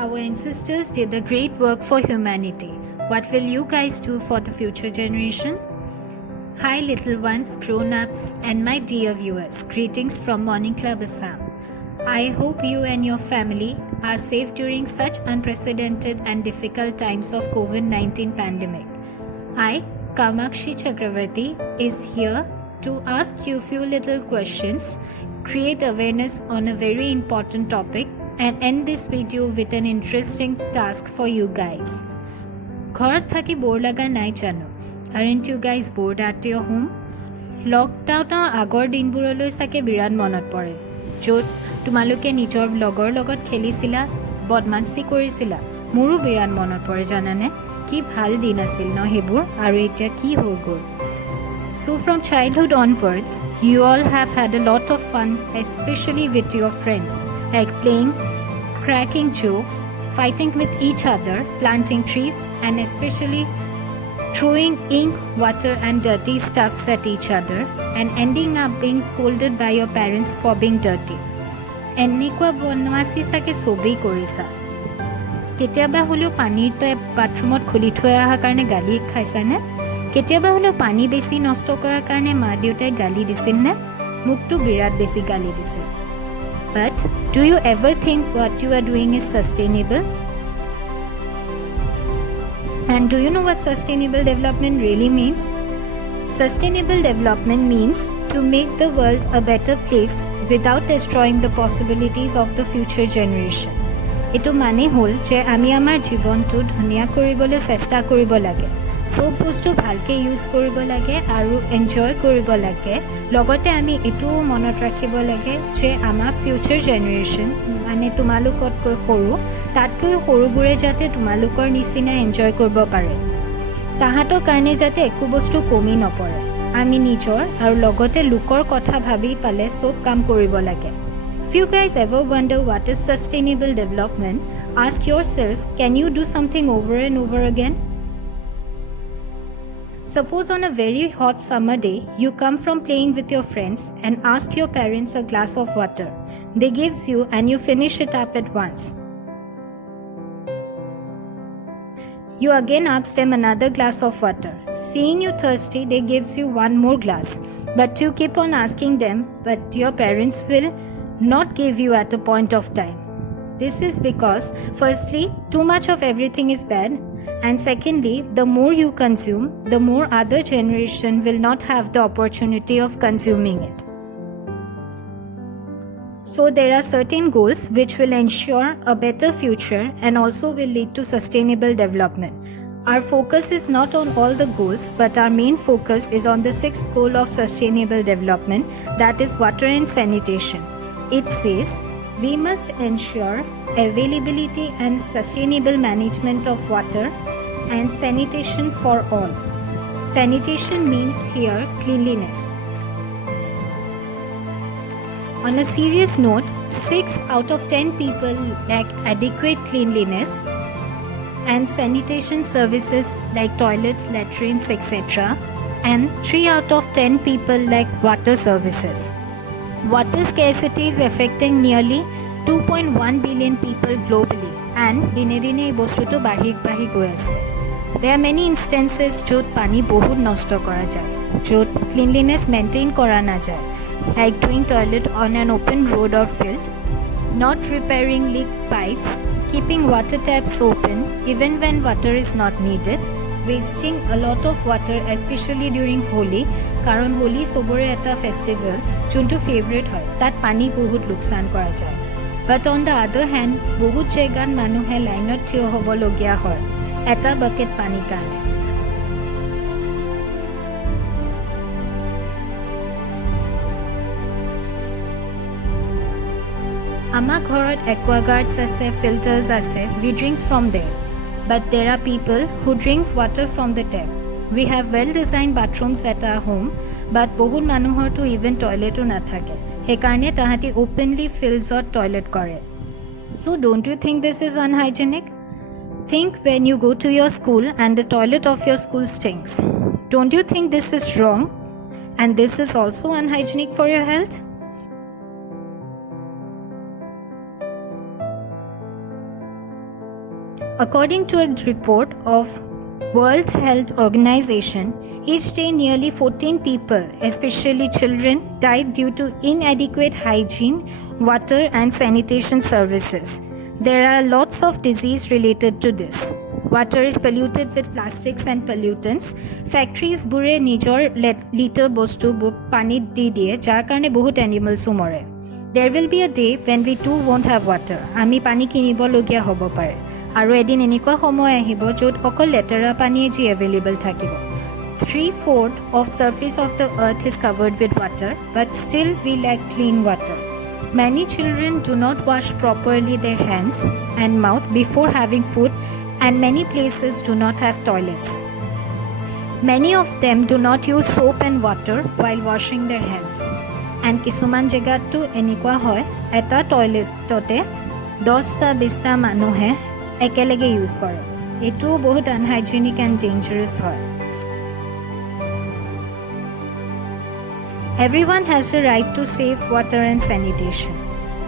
Our ancestors did a great work for humanity. What will you guys do for the future generation? Hi little ones, grown-ups, and my dear viewers. Greetings from Morning Club Assam. I hope you and your family are safe during such unprecedented and difficult times of COVID-19 pandemic. I, Kamakshi Chakravarti, is here to ask you a few little questions, create awareness on a very important topic, and end this video with an interesting task for you guys. ঘৰত থাকি বৰ লগা নাই জানো? Aren't you guys bored at your home? লকডাউনৰ আগৰ দিনবোৰলৈ চাগে বিৰাট মনত পৰে, য'ত তোমালোকে নিজৰ লগৰ লগত খেলিছিলা, বদমাছি কৰিছিলা। মোৰো বিৰাট মনত পৰে জানানে, কি ভাল দিন আছিল ন সেইবোৰ, আৰু এতিয়া কি হৈ গ'ল। So from childhood onwards, you all have had a lot of fun, especially with your friends, like playing, cracking jokes, fighting with each other, planting trees, and especially throwing ink, water and dirty stuffs at each other, and ending up being scolded by your parents for being dirty. এনেকুৱা বদমাছি চাগে চবেই কৰিছা। কেতিয়াবা হ'লেও পানীৰ tape বাথৰুমত খুলি থৈ অহাৰ কাৰণে গালি খাইছানে? কেতিয়াবা হ'লেও পানী বেছি নষ্ট কৰাৰ কাৰণে মা দেউতাই গালি দিছিল নে? মোকতো বিৰাট বেছি গালি দিছিল। But do you ever think what you are doing is sustainable? And do you know what sustainable development really means? Sustainable development means to make the world a better place without destroying the possibilities of the future generation. এটো মানে হ'ল যে আমি আমাৰ জীৱনটো ধুনীয়া কৰিবলৈ চেষ্টা কৰিব লাগে, সব বস্তু ভালকৈ ইউজ কৰিব লাগে আৰু এনজয় কৰিব লাগে। লগতে আমি এটোও মনত ৰাখিব লাগে যে আমাৰ ফিউচাৰ জেনেৰেশ্যন, মানে তোমালোকতকৈ সৰু, তাতকৈ সৰুবোৰে যাতে তোমালোকৰ নিচিনা এনজয় কৰিব পাৰে, তাহাঁতৰ কাৰণে যাতে একো বস্তু কমি নপৰে। আমি নিজৰ আৰু লগতে লোকৰ কথা ভাবি পালে সব কাম কৰিব লাগে। If you guys ever wonder what is sustainable development, ask yourself, can you do something over and over again? Suppose on a very hot summer day, you come from playing with your friends and ask your parents a glass of water. They gives you and you finish it up at once. You again ask them another glass of water. Seeing you thirsty, they gives you one more glass. But you keep on asking them, but your parents will not give you at a point of time. This is because, firstly, too much of everything is bad, and secondly, the more you consume, the more other generation will not have the opportunity of consuming it. So there are certain goals which will ensure a better future and also will lead to sustainable development. Our focus is not on all the goals, but our main focus is on the sixth goal of sustainable development, that is water and sanitation. It says, we must ensure availability and sustainable management of water and sanitation for all. Sanitation means here cleanliness. On a serious note, 6 out of 10 people lack adequate cleanliness and sanitation services like toilets, latrines, etc. And 3 out of 10 people lack water services. Water scarcity is affecting nearly 2.1 billion people globally, and dine dine ei bostuto bahi goi ase. There are many instances jot pani bahut nosto kora jay, jot cleanliness maintain kora na jay, like doing toilet on an open road or field, not repairing leak pipes, keeping water taps open even when water is not needed, wasting a lot of water especially during Holi, karon Holi sobore eta festival junto favorite hoy, tat pani bahut luksan kora jay. But on the other hand, bahut jegan manuhe lainot thio hobo logia hoy eta bucket pani kane. Amar ghorot aquaguards ase, filters ase, we drink from there. But there are people who drink water from the tap. We have well-designed bathrooms at our home, but bahut manuhor to even toilet o nathake. He karne tahati openly fills or toilet kore. So don't you think this is unhygienic? Think when you go to your school and the toilet of your school stinks. Don't you think this is wrong? And this is also unhygienic for your health? According to a report of World Health Organization, each day nearly 14 people, especially children, died due to inadequate hygiene, water and sanitation services. There are lots of disease related to this. Water is polluted with plastics and pollutants. Factories bure nijor liter bostu panit di diye jar karone bahut animals more. There will be a day when we too won't have water. Ami pani kinibo logia hobo pare. Aru edin eniko somoy ahibo jot okol letera pani ji available thakibo. 3/4 of surface of the earth is covered with water, but still we lack clean water. Many children do not wash properly their hands and mouth before having food, and many places do not have toilets. Many of them do not use soap and water while washing their hands. And kisuman jegat to enikwa hoy eta toilet tote 10ta 20ta manuhe ekelege use kore. Etu bahut unhygienic and dangerous hoy. Everyone has the right to safe water and sanitation.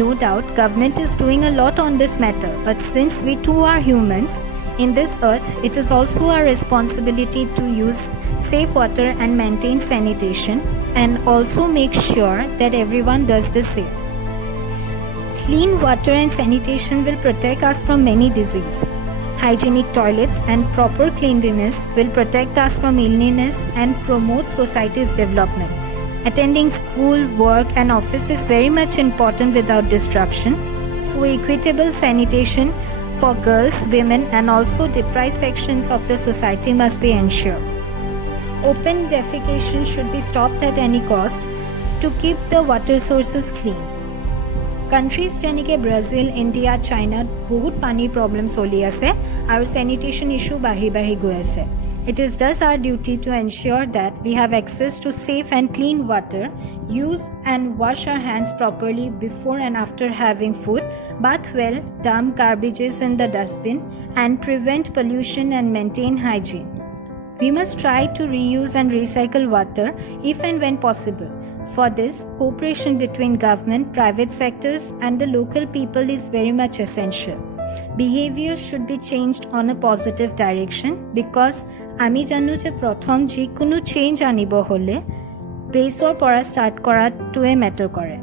No doubt, government is doing a lot on this matter, but since we too are humans in this earth, it is also our responsibility to use safe water and maintain sanitation, and also make sure that everyone does the same. Clean water and sanitation will protect us from many diseases. Hygienic toilets and proper cleanliness will protect us from illness and promote society's development. Attending school, work and office is very much important without disruption. So equitable sanitation for girls, women and also deprived sections of the society must be ensured. Open defecation should be stopped at any cost to keep the water sources clean. Countries যেনেকে Brazil, India, China বহুত পানীৰ problem চলি আছে আৰু sanitation issue বাঢ়ি গৈ আছে. It is thus our duty to ensure that we have access to safe and clean water, use and wash our hands properly before and after having food, bath well, dump garbages in the dustbin, and prevent pollution and maintain hygiene. We must try to reuse and recycle water if and when possible. For this, cooperation between government, private sectors, and the local people is very much essential. Behavior should be changed on a positive direction because আমি জানো যে প্ৰথম যিকোনো change আনিব হলে বেসৰ পৰা start কৰাটোৱে matter কৰে.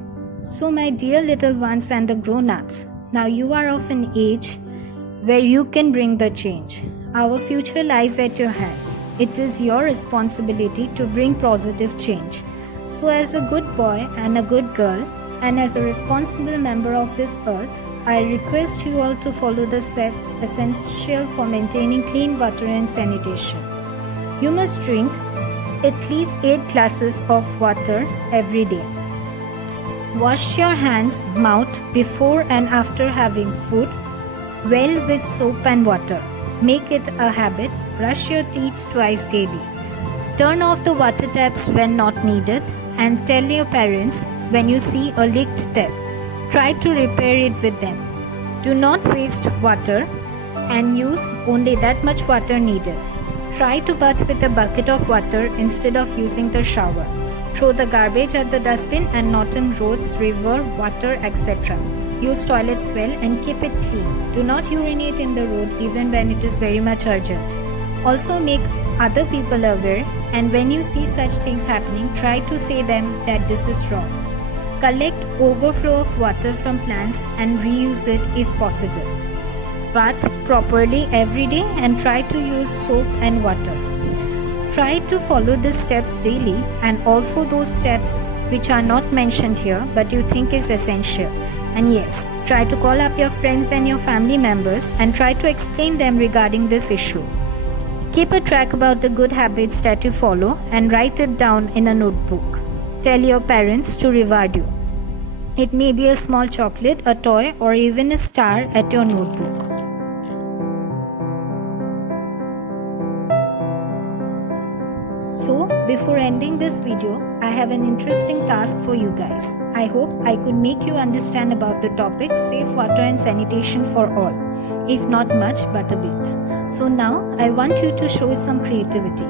So my dear little ones and the grown-ups, now you are of an age where you can bring the change. Our future lies at your hands. It is your responsibility to bring positive change. So as a good boy and a good girl and as a responsible member of this earth, I request you all to follow the steps essential for maintaining clean water and sanitation. You must drink at least 8 glasses of water every day. Wash your hands, mouth before and after having food well with soap and water. Make it a habit. Brush your teeth twice daily. Turn off the water taps when not needed and tell your parents when you see a leaked tap. Try to repair it with them. Do not waste water and use only that much water needed. Try to bath with a bucket of water instead of using the shower. Throw the garbage at the dustbin and not in roads, river, water, etc. Use toilets well and keep it clean. Do not urinate in the road even when it is very much urgent. Also make other people aware, and when you see such things happening, try to say them that this is wrong. Collect overflow of water from plants and reuse it if possible. Bath properly every day and try to use soap and water. Try to follow the steps daily and also those steps which are not mentioned here but you think is essential. And yes, try to call up your friends and your family members and try to explain them regarding this issue. Keep a track about the good habits that you follow and write it down in a notebook. Tell your parents to reward you. It may be a small chocolate, a toy, or even a star at your notebook. So, before ending this video, I have an interesting task for you guys. I hope I could make you understand about the topic safe water and sanitation for all, if not much but a bit. So now, I want you to show some creativity.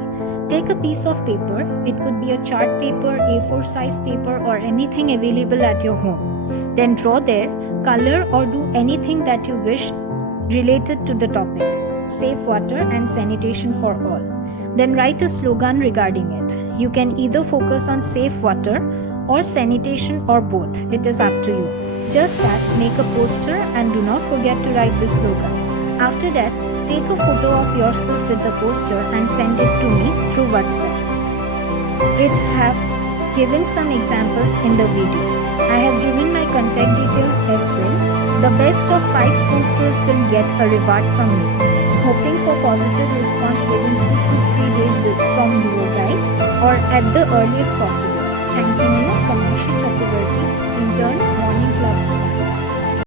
Take a piece of paper, it could be a chart paper, A4 size paper or anything available at your home. Then draw there, color or do anything that you wish related to the topic, safe water and sanitation for all. Then write a slogan regarding it. You can either focus on safe water or sanitation or both. It is up to you. Just that, make a poster and do not forget to write the slogan. After that, take a photo of yourself with the poster and send it to me through WhatsApp. It have given some examples in the video. I have given my contact details as well. The best of 5 posters will get a reward from me. Hoping for positive response within 2 to 3 days from you guys, or at the earliest possible. Thank you, Kamakshi Chakravarti, intern, Morning Club Assam.